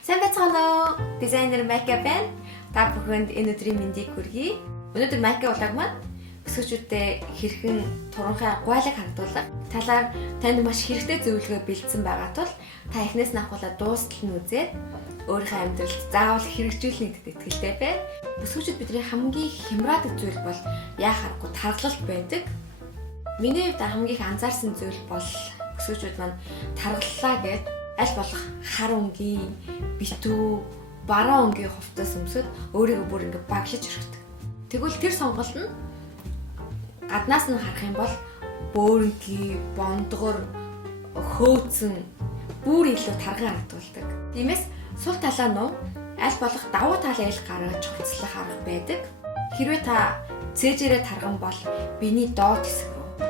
Сайн байцгаана уу? Дизайнер Майка байна. Та бүхэнд энэ өдрийн мэндийг хүргэе. Өнөөдөр Майка улааг маань өсгөгчүүдэд хэрхэн туранхай гуайлаг хандуулах талаар танд маш хэрэгтэй зөвлөгөө бэлдсэн байгаа тул та эхнээс нь ахуулаад дуустал нь үзээд өөрийнхөө амьдралд заавал хэрэгжүүлнэ гэдэгт итгэлтэй байна. Өсгөгчүүд бидний хамгийн хямраадаг зүйл бол яа харахгүй таргалалт байдаг. Миний хувьд хамгийн их анзаарсан зүйл бол өсгөгчүүд маань таргаллаа гэд аль болох хар өнгийн, битүү, бараа өнгийн хувцас өмсөд өөрийгөө бүр ингэ баглаж өргөдөг. Тэгвэл тэр сонголт нь гаднаас нь харах юм бол бөөрөнгийн, бондгор, хөөцөн бүр илүү тарган харагдуулдаг. Тиймээс сул талаа нь аль болох давуу талаа ил гаргаж хувцлах арга байдаг. Хэрвээ та цээжээрээ тарган бол биений доод хэсэг рүү,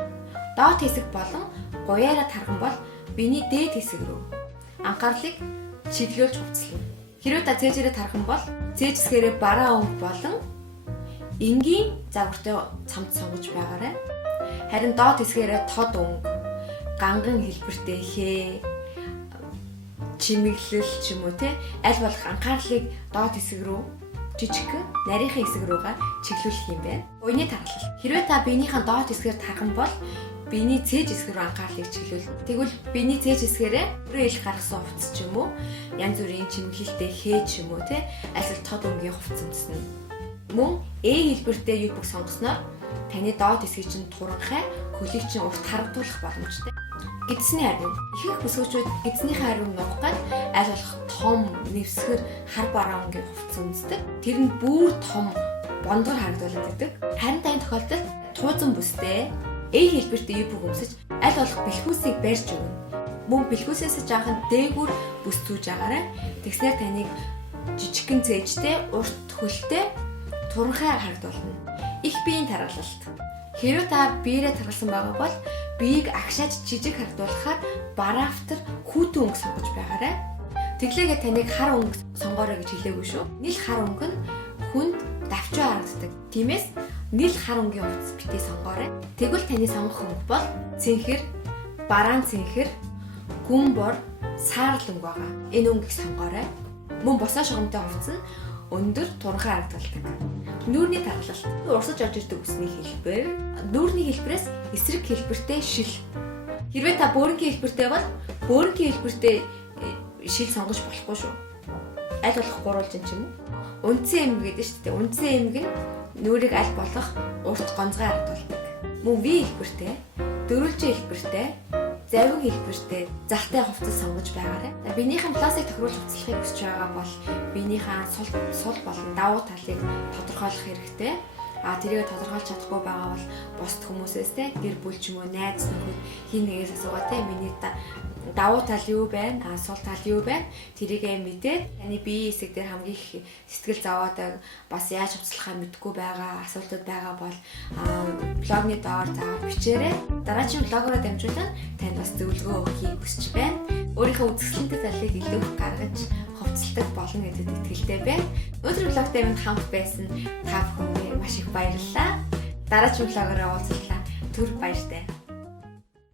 доод хэсэг болон гуяараа тарган бол биений дээд хэсэг рүү анхаарлыг чиглүүлж хувцлана. Хэрвээ та цээжээрээ тархан бол цээж хэсгээрээ бараа өнгө болон энгийн загвартай цамц сонгож байгаарай. Харин доод хэсгээрээ тод өнгө, ганган хэлбэртэй хээ, чимэглэл ч юм уу те аль болох анхаарлыг доод хэсэг рүү жижигхэн нарийнхан хэсэг рүүгээ чиглүүлэх юм байна. Буйны тархалт. Хэрвээ та биенийхэн доод хэсгээр тархан бол биений цээж хэсэг рүү анхаарлыг чиглүүлнэ. Тэгвэл биений цээж хэсгээрээ бүрэн ил гаргасан хувцас ч юм уу, янз бүрийн чимэглэлтэй хээ ч юм уу те аль тод өнгийн хувцас өмснө. Мөн хэлбэртэй юу бүх сонгосноор таны доод хэсгийг чинь туранхай, хөлийг чинь урт харагдуулах боломжтой. Гидсний харин ихэнх бүсгүүчүүд гидснийхээ харин нугахад аль болох том, нэвсгэр хар бараа өнгийн хувцас өмсдөг. Тэр нь бүр том, бондгор харагдуулдаг гэдэг. Харин таны тохиолдолд туузан бүстэй хэлбэртэй юу бүх өмсөж аль болох бэлхүүсийг барьж өгнө. Мөн бэлхүүсээс жаахан дээгүүр бүс зүүж агаарай. Тэгснээр таныг жижигхэн цээжтэй, урт хөлтэй туранхай харагдуулна. Их биеийн таргалалт. Хэрвээ та биеэрээ таргалсан байгаа бол биеийг агшааж жижиг харагдуулахаар барафтар хүүтэн өнгө сонгож байгаарай. Тэглээгээ таныг хар өнгө сонгоорой гэж хэлээгүй шүү. Нийл хар өнгө нь хүнд давчуу харагддаг. Тиймээс нийл хар өнгийн хувцас битээ сонгоорой. Тэгвэл таны сонгох өнгө бол цэнхэр, бараан цэнхэр, гүн бор, саарл өнгө байгаа. Энэ өнгийг сонгоорой. Мөн босоо шугамтай хувцас нь өндөр туранхай харагддаг. Нүүрний таргалалт. Урсаж орж ирдэг үсний хэлбэр. Нүүрний хэлбэрээс эсрэг хэлбэртэй шил. Хэрвээ та бөөрөнгийн хэлбэртэй бол бөөрөнгийн хэлбэртэй шил сонгож болохгүй шүү. Аль болох гурвалжин ч юм уу. Үндсэн эмэг гэдэг шүү дээ. Үндсэн эмэг нь нүрийг аль болох урт гонцгой харагдуулдаг. Мөн V хэлбэртэй, дөрвөлжин хэлбэртэй, завин хэлбэртэй захтай хувцас сонгож байгаарай. Биенийхэн пластик тохируулж хувцлахыг хүсэж байгаа бол биенийхэн сул болон давуу талыг тодорхойлох хэрэгтэй. Тэрийг тодорхойлж чадахгүй байгаа бол бусд хүмүүсээс те гэр бүл ч юм уу найз нөхөд хин нэгээс асуугаа те миний давуу тал юу байна? Сул тал юу байна? Тэрийг мэдээд таны биеийн хэсэг дээр хамгийн их сэтгэл зовоодаг бас яаж хувцлахаа мэдэхгүй байгаа асуултууд байгаа бол блогны доор заавал бичээрэй. Дараагийн блогороо дамжуулан танд бас зөвлөгөө өгөхийг хүсэж байна. Өөрийнхөө үзэсгэлэнтэй талыг илүү их гаргаж хувцалдаг болно гэдэгт итгэлтэй байна. Өнөөдрийн блогтой минь хамт байсан та бүхэнд маш их баярлалаа. Дараагийн блогороо уулзлаа. Түр баяртай.